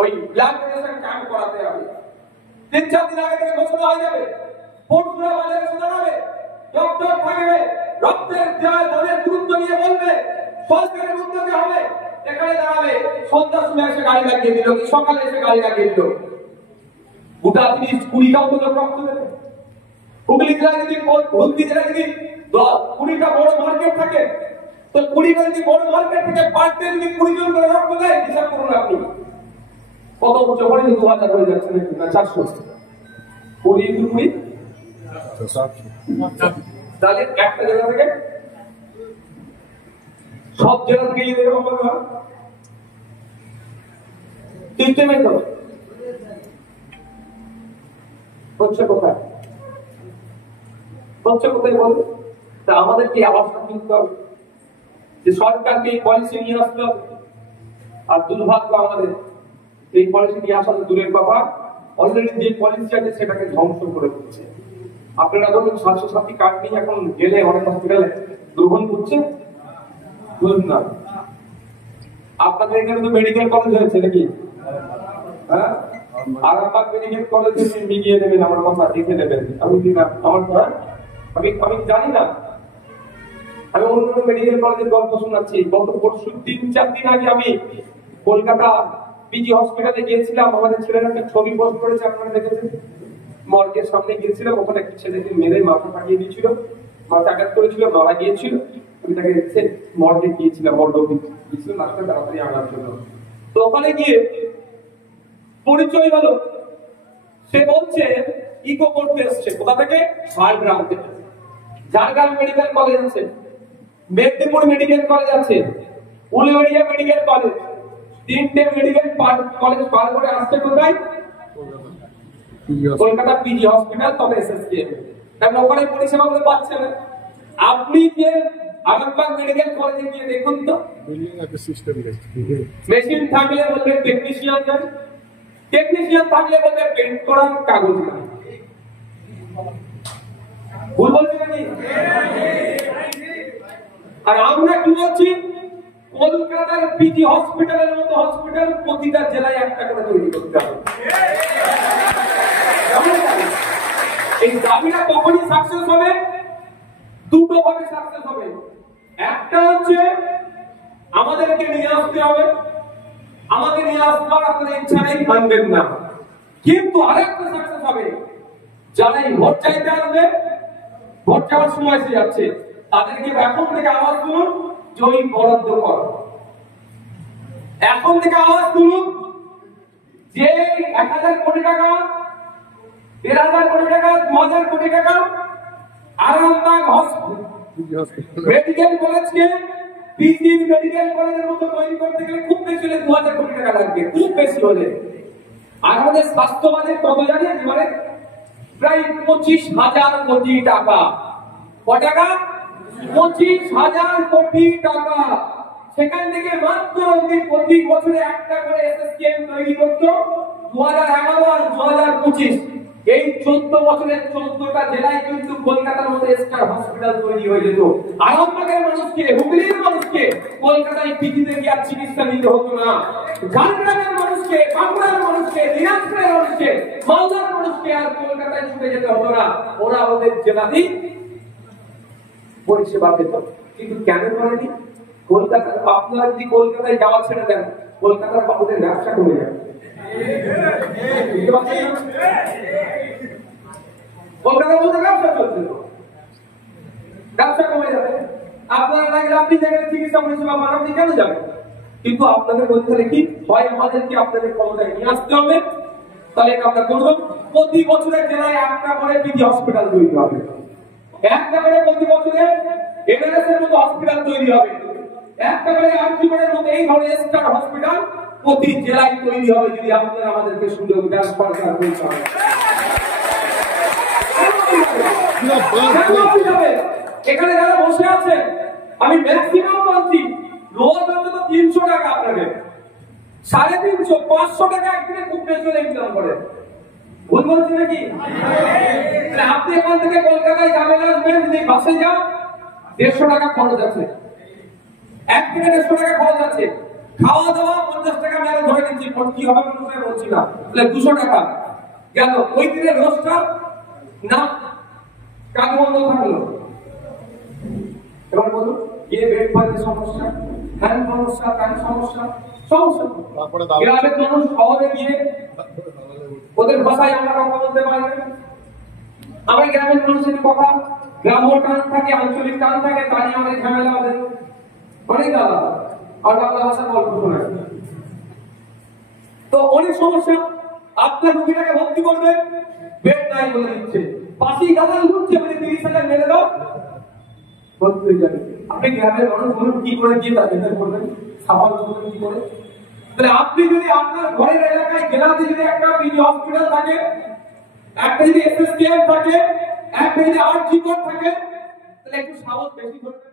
ওই blood donation camp করাতে হবে। 3-4 দিন আগে থেকে ঘোষণা হয়ে যাবে, পুরো বাজারে শোনাবে, ডক্টর থাকবে, রক্তের দানের গুরুত্ব নিয়ে বলবে, সরকারের উদ্যোগে হবে। এখানে দাঁড়াবে, সন্ধ্যার সময় এসে গাড়ি লাগিয়ে দিল, কি সকালে এসে গাড়ি লাগিয়ে দিল, গোটা 30-20টা লোক রক্ত দেবে। হুগলি জেলায় যদি হুগলি জেলায় যদি 20টা বড় মার্কেট থাকে, তো 20টা যদি বড় মার্কেট থেকে পার ডে যদি 20 জন করে রক্ত দেয়, হিসাব করুন আপনি কত বছর পরে 2000 হয়ে যাচ্ছে না 400। 20 into 20 তাহলে একটা জেলা থেকে সব জেলা থেকে এরকম হবে না, সিস্টেমে তো হচ্ছে কোথায় বলবে। তা আমাদেরকে অবস্থা কিনতে হবে যে সরকারকে এই পলিসি নিয়ে আসতে হবে। আর দুর্ভাগ্য আমাদের এই পলিসি নিয়ে আসা দূরের ব্যাপার, অলরেডি যে পলিসি আছে সেটাকে ধ্বংস করে দিচ্ছে। আপনারা ধরুন স্বাস্থ্যসাথী কার্ড নিয়ে এখন গেলে অনেক হসপিটালে গ্রহণ করছে, বুঝুন না আপনাদের এখানে তো মেডিকেল কলেজ হয়েছে নাকি? হ্যাঁ, আরামবাগ মেডিকেল কলেজে মিলিয়ে দেবেন, আমার কথা দেখে নেবেন। আমি জানি না, আমি অন্য মেডিকেল কলেজের গল্প শোনাচ্ছি। গত পরশু 3-4 দিন আগে আমি কলকাতা পিজি হসপিটালে গিয়েছিলাম। আমাদের ছেলেরা একটা ছবি পোস্ট করেছে, আপনারা দেখেছেন। মর্গের সামনে গিয়েছিলাম, ওখানে একটা ছেলেকে মেরে মাথা ফাটিয়ে দিয়েছিল, মাথা আঘাত করেছিল, মারা গিয়েছিল। আমি তাকে মর্গে গিয়েছিলাম, গিয়েছিল লাস্টে তাড়াতাড়ি আনার জন্য। তো ওখানে গিয়ে পরিচয় হলো, সে বলছে ইকো করতে এসছে। কোথা থেকে? ঝাড়গ্রাম থেকে। ঝাড়গ্রাম মেডিকেল কলেজ আছে, মেদিনীপুর মেডিকেল কলেজ আছে, উলুবেড়িয়া মেডিকেল কলেজ, 3টে মেডিকেল কলেজ পার করে আসছে কোথায়? কলকাতা পিজি হসপিটাল, তবে এসএসকেএম। কারণ ওখানে পরিষেবাগুলো পাচ্ছে না। আপনি যে আরামবাগ মেডিকেল কলেজে গিয়ে দেখুন তো, মেশিন থাকলে বলবে টেকনিশিয়ান নেই, টেকনিশিয়ান থাকলে বলবে পেন্ট করার কাগজ নাই। ভুল বলছি নাকি? আর আমরা কি বলছি? কলকাতার পিজি হসপিটালের মতো হসপিটাল প্রতিটা জেলায় একটা করে তৈরি করতে হবে। এই দাবিটা কখনই সাকসেস হবে? দুটো ভাবে সাকসেস হবে। একটা হচ্ছে আমাদেরকে নিয়ে আসতে হবে, আমাকে নিয়ে আসবার আপনাদের ইচ্ছা নেই, মানবেন না। কিন্তু আরেকটা সাকসেস হবে, যারা এই ভোট চাইতে আসবে, ভোট চাওয়ার সময় এসে যাচ্ছে, তাদেরকে এখন থেকে আওয়াজ তুলুন, জমি বরাদ্দ কর। এখন থেকে আওয়াজ তুলুন যে 1000 কোটি টাকা, 1500 কোটি টাকা, 2000 কোটি টাকা আরামবাগ মেডিকেল কলেজকে পিজি মেডিকেল কলেজের মতো তৈরি করতে গেলে খুব বেশি হলে 2000 কোটি টাকা লাগবে, খুব বেশি হলে। আর আমাদের স্বাস্থ্য বাজেট কত জানেন? মানে প্রায় 25,000 কোটি টাকা। কত টাকা? 25,000 কোটি টাকা। সেখান থেকে মাত্র প্রতি বছরে একটা করে এসএসকেএম তৈরি করতো 2011 আর 2025। এই 14 বছরের 14টা জেলায় কিন্তু কলকাতার মতো স্টার হসপিটাল তৈরি হয়ে যেত। আরামবাগের মানুষকে, হুগলির মানুষকে কলকাতায় পিজিতে গিয়ে আর চিকিৎসা নিতে হতো না। ঝাড়গ্রামের মানুষকে, বাঁকুড়ার মানুষকে, দিনাজপুরের মানুষকে, মালদার মানুষকে আর কলকাতায় ছুটে যেতে হতো না। ওরা ওদের জেলাতেই পরিষেবা পেত। কিন্তু কেন করেনি? কলকাতা, আপনারা যদি কলকাতায় যাওয়া ছেড়ে দেন, কলকাতার বাবুদের ব্যবসা কমে যাবে। কলকাতার মধ্যে ব্যবসা চলছে, ব্যবসা কমে যাবে। আপনারা লাগলে আপনি যেখানে চিকিৎসা পরিষেবা পান, আপনি কেন যাবেন? কিন্তু আপনাদের মধ্যে কি হয়? আমাদেরকে আপনাদের ক্ষমতায় নিয়ে আসতে হবে। তাহলে আমরা করবো, প্রতি বছরের জেলায় একটা করে পিজি হসপিটাল তৈরি হবে, একটা করে প্রতি বছরে এমএলএস এর মতো হসপিটাল তৈরি হবে, একটা করে আরজিকরের মতো এই ধরনের স্টার হসপিটাল প্রতি জেলায় তৈরি হবে। যদি আপনারা আমাদেরকে সুযোগ দেন, সরকার করতে হবে। এখানে যারা বসে আছে, আমি ম্যাক্সিমাম বলছি, রোজ অন্তত 300 টাকা আপনাকে, 350, 500 টাকা একদিনে খুব বেশি ইনকাম করে। ভুল বলছি নাকি? আপনি এখান থেকে কলকাতায় যাবেন, আসবেন, যদি বাসে যান 150 টাকা খরচ আছে, একদিনে 150 টাকা খরচ আছে। খাওয়া দাওয়া 50 টাকা মেরে ধরে নিচ্ছি, কি হবে মনে বলছি না, তাহলে 200 টাকা গেল। ওই দিনের রোজগার না কাজ বন্ধ থাকলো। এবার বলুন, ব্রেকফাস্টের সমস্যা, হ্যান্ড সমস্যা, কাজ সমস্যা, সমস্যা। গ্রামের মানুষ শহরে গিয়ে ওদের ভাষায় আমরা কথা বলতে পারি না। আমার গ্রামের মানুষের কথা গ্রাম্য টান থাকে, আঞ্চলিক টান থাকে, তাই আমাদের ঝামেলা হবে অনেক আলাদা। আর বাংলা ভাষার গল্প শোনা, তো অনেক সমস্যা। আপনার রুগীটাকে ভর্তি করবে, বেড নাই বলে দিচ্ছে, পাশেই দালাল ঘুরছে, মানে 30,000 মেরে দাও, ভর্তি হয়ে যাবে। আপনি গ্রামের মানুষ বলুন কি করে গিয়ে তাকে করবেন, সাফল করবেন কি করে? তাহলে আপনি যদি আপনার ঘরের এলাকায় গেলাতে যদি একটা পিজি হসপিটাল থাকে, একটা যদি এসএসকেএম থাকে, একটা যদি আরজি কোড থাকে, তাহলে একটু সাহস বেশি করবে।